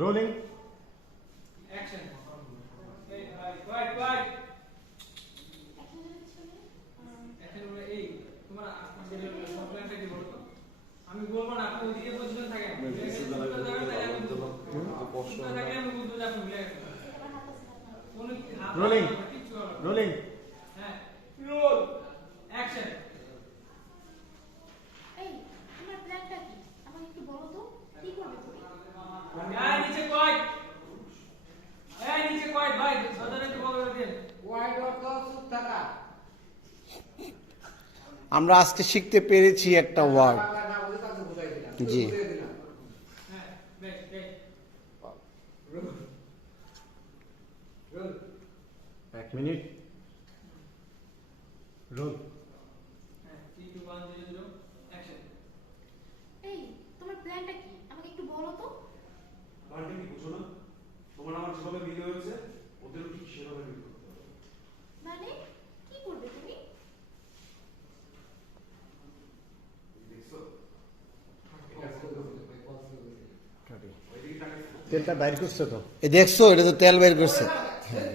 Rolling action. এই তোমার প্ল্যানটা কি বলতো? আমি বলবো না, আপনি ওদিকে পজিশন থাকেন। আমি বুঝতে আপনি ভুলে গেছেন। রোলিং রোলিং হ্যাঁ, রোল অ্যাকশন। এই তোমার প্ল্যানটা কি আমাকে একটু বলো তো, কি করবে তুমি? নিচে কয়, নিচে কয় ভাই, সদারে একটু বলে দেন। ওয়াইড অর্থ চুপ থাকা। আমরা আজকে শিখতে পেরেছি একটা ওয়ার্ড। জি হ্যাঁ, বেশ বেশ। রোল রোল 1 মিনিট রোল হ্যাঁ, 3 2 1 0 0 অ্যাকশন। এই তোমার প্ল্যানটা কি আমাকে একটু বলো তো। প্ল্যানটা কি বুঝো না? তোমার আমার যেভাবে মিলে হয়েছে ওদেরও ঠিক সেভাবে মিল করতে হবে। মানে কি করবে তুমি? দেখছো? তেলটা বাইর করছে তো দেখছো, এটা তো তেল বের করছে। হ্যাঁ